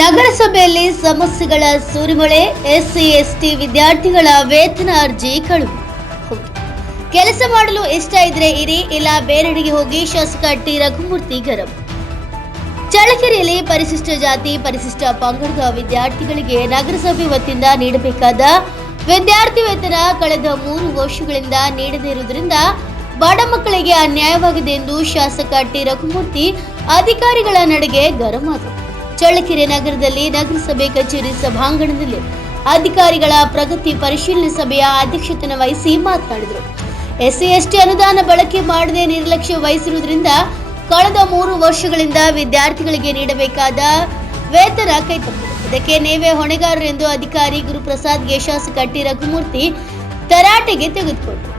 ನಗರಸಭೆಯಲ್ಲಿ ಸಮಸ್ಯೆಗಳ ಸುರಿಮಳೆ, SC, ST ವಿದ್ಯಾರ್ಥಿಗಳ ವೇತನ ಅರ್ಜಿ ಕಳು ಕೆಲಸ ಮಾಡಲು ಇಷ್ಟ ಇದ್ರೆ ಇರಿ, ಇಲ್ಲ ಬೇರೆಡೆಗೆ ಹೋಗಿ ಶಾಸಕ ಟಿ. ರಘುಮೂರ್ತಿ ಗರಂ. ಚಳ್ಳಕೆರೆಯಲ್ಲಿ ಪರಿಶಿಷ್ಟ ಜಾತಿ, ಪರಿಶಿಷ್ಟ ಪಂಗಡದ ವಿದ್ಯಾರ್ಥಿಗಳಿಗೆ ನಗರಸಭೆ ವತಿಯಿಂದ ನೀಡಬೇಕಾದ ವಿದ್ಯಾರ್ಥಿ ವೇತನ ಕಳೆದ ಮೂರು ವರ್ಷಗಳಿಂದ ನೀಡದೇ ಇರುವುದರಿಂದ ಬಡ ಮಕ್ಕಳಿಗೆ ಅನ್ಯಾಯವಾಗಿದೆ ಎಂದು ಶಾಸಕ ಟಿ. ರಘುಮೂರ್ತಿ ಅಧಿಕಾರಿಗಳ ನಡೆಗೆ ಗರಂ ಆದರು. ಚಳ್ಳಕೆರೆ ನಗರದಲ್ಲಿ ನಗರಸಭೆ ಕಚೇರಿ ಸಭಾಂಗಣದಲ್ಲಿ ಅಧಿಕಾರಿಗಳ ಪ್ರಗತಿ ಪರಿಶೀಲನೆ ಸಭೆಯ ಅಧ್ಯಕ್ಷತೆಯನ್ನು ವಹಿಸಿ ಮಾತನಾಡಿದರು. ಎಸ್ಸಿ ಎಸ್ಟಿ ಅನುದಾನ ಬಳಕೆ ಮಾಡದೆ ನಿರ್ಲಕ್ಷ್ಯ ವಹಿಸಿರುವುದರಿಂದ ಕಳೆದ ಮೂರು ವರ್ಷಗಳಿಂದ ವಿದ್ಯಾರ್ಥಿಗಳಿಗೆ ನೀಡಬೇಕಾದ ವೇತನ ಕೈತಪ್ಪಿದೆ. ಇದಕ್ಕೆ ನೀವೇ ಹೊಣೆಗಾರರು ಎಂದು ಅಧಿಕಾರಿ ಗುರುಪ್ರಸಾದ್ಗೆ ಶಾಸಕ ಟಿ. ರಘುಮೂರ್ತಿ ತರಾಟೆಗೆ ತೆಗೆದುಕೊಂಡರು.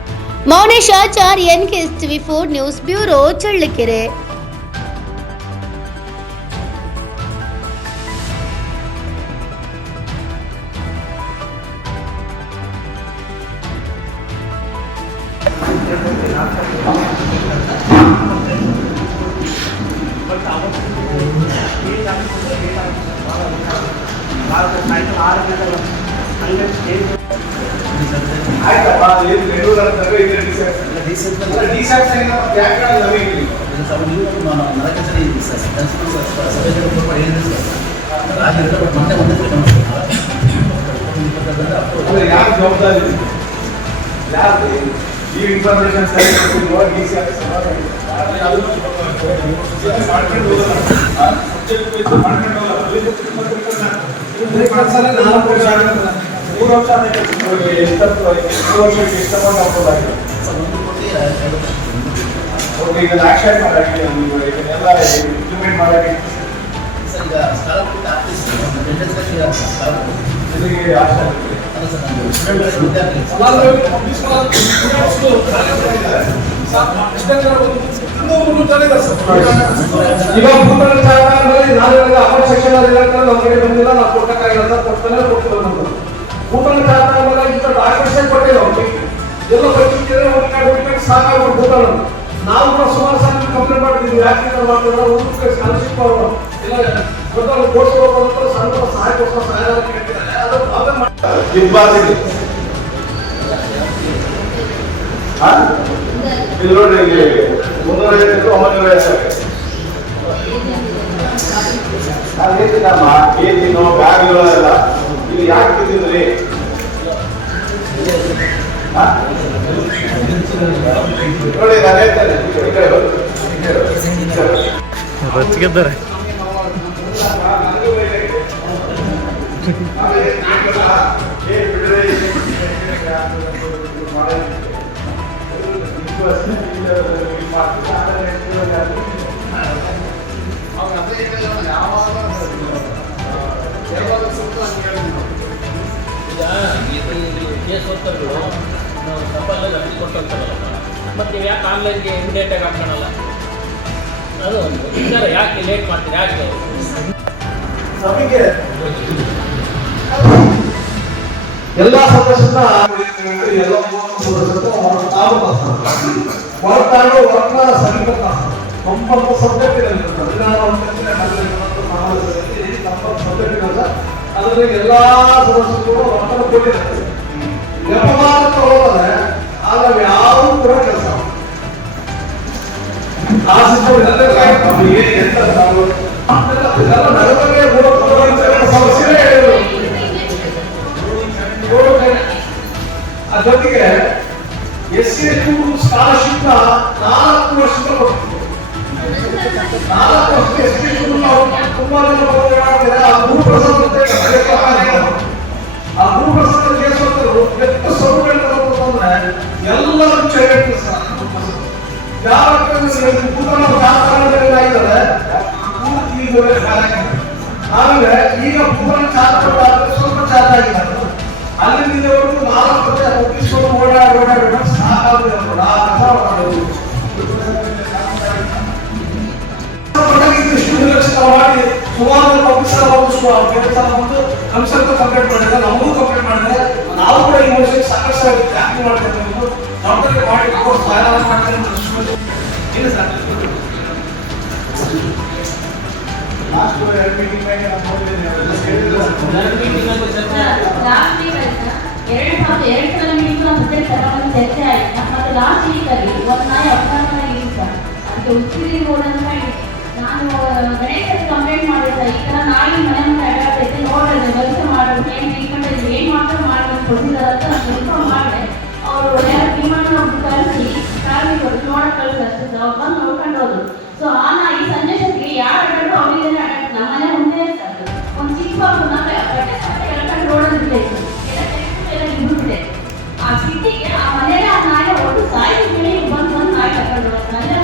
Mounesh Achar NK TV four news bureau, Challakere. ಆಯ್ತಪ್ಪ ಏನು ಬೆಂಗಳೂರು ಅಂತಂದ್ರೆ ಇದು ಡಿಸ್ಯಾಕ್ಸ್ ಡಿಸ್ಯಾಕ್ಸ್ ಮತ್ತೆ ಯಾಕೆ ನಮಗೆ ಇಲ್ಲಿ ಅಂದ್ರೆ ಯಾರು ಜವಾಬ್ದಾರಿ ಇದೆ? ಯಾರು ಈ ಇನ್ಫಾರ್ಮೇಶನ್ ಸರಿ ಕೊಟ್ಟಿಲ್ವೋ ಡಿಸ್ಯಾಕ್ಸ್ ಮಾಡ್ಕೊಂಡು ಹೋಗೋಣ ಆ, subject wise ಮಾಡ್ಕೊಂಡು ಹೋಗೋಣ. ನಾಲ್ಕು ವರ್ಷ ಆಗಿದೆ. ಮೂರು ವರ್ಷ ಮೂರು ವರ್ಷಕ್ಕೆ ಎಷ್ಟು ಅಮೌಂಟ್ ಹಾಕೋದಾಗಿದೆ ಓಕೆ ಈಗ ಆಕ್ಷನ್ ಮಾಡಾಗಿದೆ ನೀವು ಇದನ್ನೆಲ್ಲ ಇಂಪ್ಲಿಮೆಂಟ್ ಮಾಡಾಗಿದೆ ಇದಕ್ಕೆ ಆಕ್ಷನ್ ಇವಾಗ ಭೂತನ ಚಾಲಕರಲ್ಲಿ ನಾಳೆಲ್ಲ ಅಪರ ಸೆಕ್ಷನ್ ನಮ್ಮ ಕಡೆ ಬಂದಿಲ್ಲ ನಾವು ಕೊಟ್ಟಕ್ಕಾಗಿಲ್ಲ ಕೊಡ್ತಾನೆ ಕೊಡ್ತಾರೆ ನಮ್ದು ಭೂತನ ಚಾಲಕರೆಲ್ಲ ಇಂಥ ಡಾಕ್ಯುಮೆಂಟ್ಸ್ ಕೊಟ್ಟಿಲ್ಲ ಅವ್ರಿಗೆ ಎಲ್ಲ ಬರ್ತಿದ್ರೆ ಒಂದು ಕಡೆ ಹೋಗ್ಬೇಕು ಸಾಕಾಗ್ಬಿಟ್ಟು ಭೂತನ ನಾವು ಕೂಡ ಸುಮಾರು ಸಾರಿ ಕಂಪ್ಲೇಂಟ್ ಮಾಡಿದ್ದೀವಿ ಯಾಕೆ ಮಾಡ್ತಿದ್ದಾರೆ ಒಂದು ಸ್ಕಾಲರ್ಶಿಪ್ ಅವರು ಇಲ್ಲ ಗೊತ್ತಲ್ಲ ಕೋರ್ಸ್ ಸಹಾಯ ಕೊಡ್ತಾರೆ ಸಹಾಯ ಇಬ್ಬಾದಿದೆ ಇಲ್ಲಿ ನೋಡ್ರಿ ಇಲ್ಲಿ ಮುನ್ನೂರ ಒಂಬತ್ತು ಒಂಬೈನೂರ ಐವತ್ತು ನಾನು ಹೇಳ್ತೀನಮ್ಮ ಏನಿನೋ ಇಲ್ಲಿ ಯಾಕೆ ನಾನು. ಕೇಸ್ ಓದ್ತಗಳು ನಾವು ತಪ್ಪಲ್ಲ ಅರ್ಜಿ ಕೊಟ್ಟಂತಾರಲ್ಲ ನೀವು ಯಾಕೆ ಆನ್ಲೈನ್ಗೆ ಇಮಿಡಿಯೇಟಾಗಿ ಹಾಕೋಣಲ್ಲ ಅದು ಒಂದು ಯಾಕೆ ಲೇಟ್ ಮಾಡ್ತೀರಿ ಯಾಕೆ ನಮಗೆ ಎಲ್ಲ ಸದಸ್ಯರನ್ನ ಎಲ್ಲ ಹೊರತಾಡು ಹೊರತ ಸಮೀಪ ತೊಂಬತ್ತು ಸಬ್ಜೆಕ್ಟ್ ಸಬ್ಜೆಕ್ಟ್ ಅದರಲ್ಲಿ. ಎಲ್ಲಾ ಸದಸ್ಯರು ಹೊರತನ ಕೊಟ್ಟಿದ್ದಾರೆ. ವ್ಯವಹಾರಕ್ಕೆ ತಗೊಳ್ಳೋದ್ರೆ ಆಗ ಯಾವ ಕೂಡ ಕೆಲಸ ಆ ಸಿಸ್ಟಮ್ ಎಲ್ಲ ಜೊತೆಗೆ ಎಸ್ ಸಿ ಸ್ಕಾಲರ್ಶಿಪ್ ನಾಲ್ಕು ವರ್ಷದ ನಾಲ್ಕು ವರ್ಷ ಎಸ್ ಸಿ ತುಂಬಾ ಜನ. ಆ ಮೂರು ಜೊತೆ ಆ ಭೂಪ್ರಸಾದ ಕೇಸರು ಎಷ್ಟು ಸೌಕರ್ಯ ಅಂದ್ರೆ ಎಲ್ಲರೂ ಚೈಲ್ಡ್ ಯಾವ ಭೂತನ ಆಗಿದ್ದಾರೆ ಆಮೇಲೆ ಈಗ ಸ್ವಲ್ಪ ಚಾರ್ಜ್ ಆಗಿದ್ದಾರೆ ಅಲ್ಲಿಂದ ಇಲ್ಲಿವರೆಗೂ ನಾಲ್ಕು ವರ್ಷ ಒಪ್ಪಿಸ್ಕೊಂಡು ಓಡಾಡಿ ಓಡಾಡಿ ಓಡಾಡಿ ಸಾಕಾಗಿದೆ ಕೂಡ ಆ ಕೆಲಸ ಮಾಡೋದು. ಇಷ್ಟು ನಿರ್ಲಕ್ಷ್ಯ ಮಾಡಿ ಸುಮಾರು ಅವರು ಕೆಲಸ ಬಂದು ಕಮಿಷನ್ ಕಂಪ್ಲೇಂಟ್ ಮಾಡಿದ್ರೆ ನಮಗೂ ಕಂಪ್ಲೇಂಟ್ ಮಾಡಿದ್ರೆ ನಾವು ಕೂಡ ಈ ವರ್ಷಕ್ಕೆ ಸಾಕಷ್ಟು ಆಕ್ಟಿವ್ ಮಾಡ್ತೇವೆ ಅನ್ನೋದು ಡಾಕ್ಟರ್ಗೆ ಮಾಡಿ ಸಹಾಯ ಮಾಡ್ತೇವೆ ಅಂತ ಸರ್. ಲಾಸ್ಟ್ ಎರಡು ಮೀಟಿಂಗ್ ಮೇಲೆ ನಾನು ನೋಡಿದ್ದೇನೆ ದೊಡ್ಡ ರೋಡ್ ಅಂತ ನಾನು ಗಣೇಶ್ ಕಂಪ್ಲೇಂಟ್ ಮಾಡಿದ್ದೆ. ಈ ಥರ ನಾಯಿ ಮನೆ ಮುಂದೆ ಅಡ್ಡಾಡ್ತೈತೆ, ನೋಡ್ರಿ ಕೆಲಸ ಮಾಡೋದು ಏನು ಟ್ರೀಟ್ಮೆಂಟ್ ಇದೆ ಏನು ಮಾತ್ರ ಮಾಡ್ಕೊಂಡು ಕೊಟ್ಟಿದ್ದಾರೆ ಅಂತ ನಾನು ಇನ್ಫಾರ್ಮ್ ಮಾಡಿದೆ. ಅವರು ಒಳ್ಳೆಯ ಭೀಮಣ್ಣ ಒಬ್ಬರು ಕಳಿಸಿ ಟ್ರಾವೆಲ್ ಕೊಟ್ಟು ನೋಡಕ್ಕೆ ಕಳಿಸ್ತಾರೆ ಅವ್ರು ಬಂದು ನೋಡ್ಕೊಂಡು ಸೊ ಆ ನಾಯಿ ಸಂಜೆ ಶಕ್ತಿ ಯಾರು ಅಡ್ಡಾಡೋ ಅವರಿದ್ದೇನೆ ಅಡ್ಡಾಡ್ತು ನಮ್ಮ ಮನೆ ಮುಂದೆ ಒಂದು ಚಿಕ್ಕ ಬಾಬು ನಾವು ಬಟ್ಟೆ ಸತ್ತೆ ಆ ಸಿಟಿಗೆ ಆ ಮನೆಯಲ್ಲೇ ಆ ನಾಯಿ ಒಟ್ಟು ಸಾಯಿ ಬಂದು ಬಂದು ನಾಯಿ ಕರ್ಕೊಂಡು ಹೋಗ್ತಾರೆ